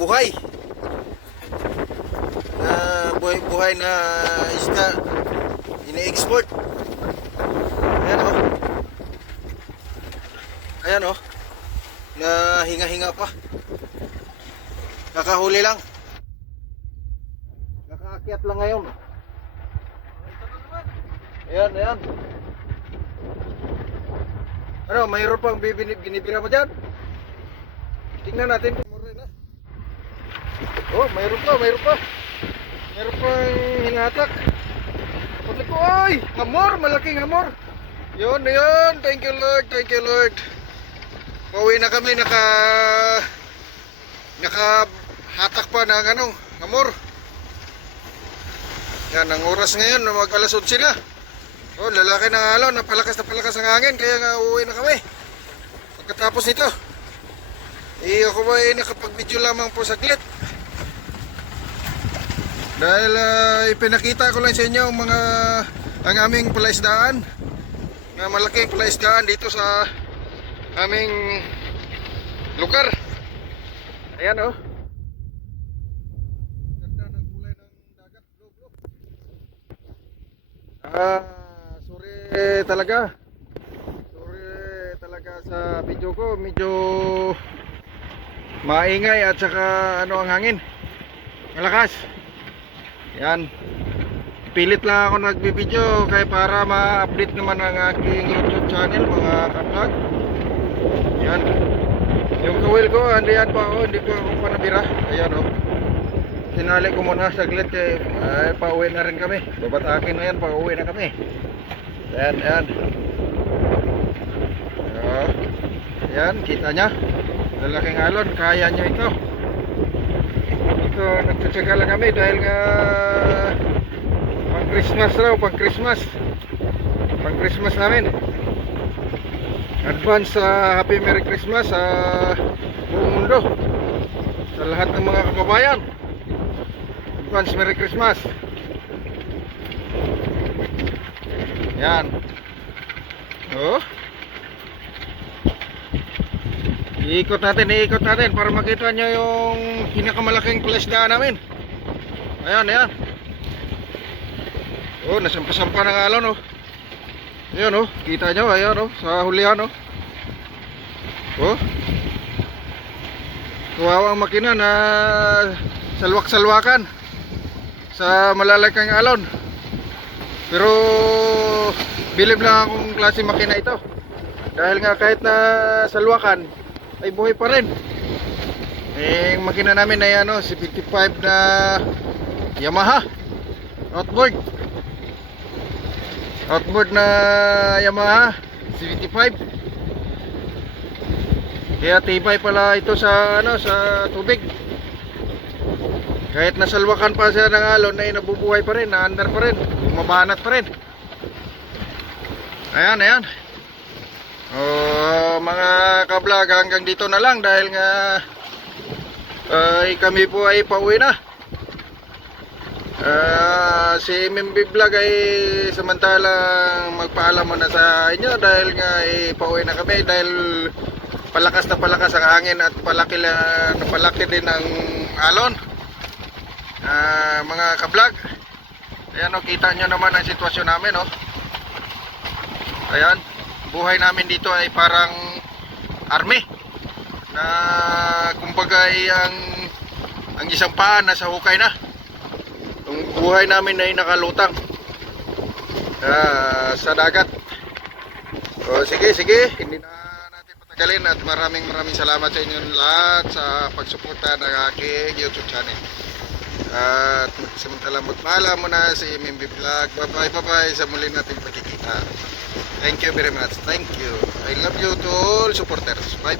buhay na buhay na isda ini-export. Ayan oh. Ayan oh. Na hinga-hinga pa. Kakahuli lang. Kakaakyat lang ngayon. Ayan, ayan. Ano, mayroon pang binibira mo dyan? Tingnan natin kung mura na. Oh, mayroon pa. Mayroon pang hinatak. Kapatid ko, ay! Hamor, malaking hamor. Yun. Thank you Lord. Pauwi na kami, nakahatak pa ng hamor. Yan, ang oras ngayon, mag-alas 11 na. Oh, lalaki ng alon, napalakas ang hangin, kaya nga uuwi na kami. Pagkatapos nito, ako ba nakapag-video lamang po saglit. Dahil ipinakita ko lang sa inyo ang aming palaisdaan. Na malaking palaisdaan dito sa aming lugar. Ayan oh. Ganda ng kulay ng dagat, blue. Sorry talaga sa video ko, medyo maingay at saka ang hangin malakas. Yan, pilit lang ako nagbibideo kaya para ma-update naman ang aking YouTube channel mga kablog. Yan, yung kawil ko andiyan pa ako, hindi ko ako pa nabira. Ayan o, sinali ko muna saglit kaya pauwi na rin kami. Babatakin na yan, pauwi na kami. Ayan. Ayan, kita nya lalaking alon, kaya nyo ito. Ito, nagtsatsaga lang kami dahil nga pang Christmas namin. Advance Happy Merry Christmas sa buong mundo, sa lahat ng mga kababayan. Advance Merry Christmas. Yan. Oh. Iikot natin para makita nyo yung pinakamalaking palaisdaan namin. Ayan. Oh, nasampa-sampa ng alon oh. Ayan oh, kita nyo, ayan oh, sa hulihan oh. Oh. Kawawa ang makina na salwak-salwakan sa malalaking alon. Pero bilib lang akong klase makina ito. Dahil nga kahit na salwakan ay buhay pa rin. Yung makina namin ay si 55 na Yamaha outboard na Yamaha 75. Kaya tibay pala ito sa sa tubig. Kahit nasalwakan pa siya ng alon ay nabubuhay pa rin, naandar pa rin, bumabanat pa rin. Ayan. Mga kablog, hanggang dito na lang dahil nga kami po ay pauwi na. Si MMB Vlog ay samantalang magpaalam muna sa inyo dahil nga pauwi na kami dahil palakas ang hangin at palaki din ang alon. Mga kablog, ayan o, kita nyo naman ang sitwasyon namin o. Ayan, buhay namin dito ay parang army na kumbaga ay ang isang paa nasa hukay na. Ang buhay namin ay nakalutang sa dagat. O sige, hindi na natin patagalin at maraming salamat sa inyong lahat sa pagsuporta ng aking YouTube channel. At samantalang magpaalam muna si MMB Vlog. Bye-bye sa muli natin pagkikita. Thank you very much. Thank you. I love you to all supporters. Bye.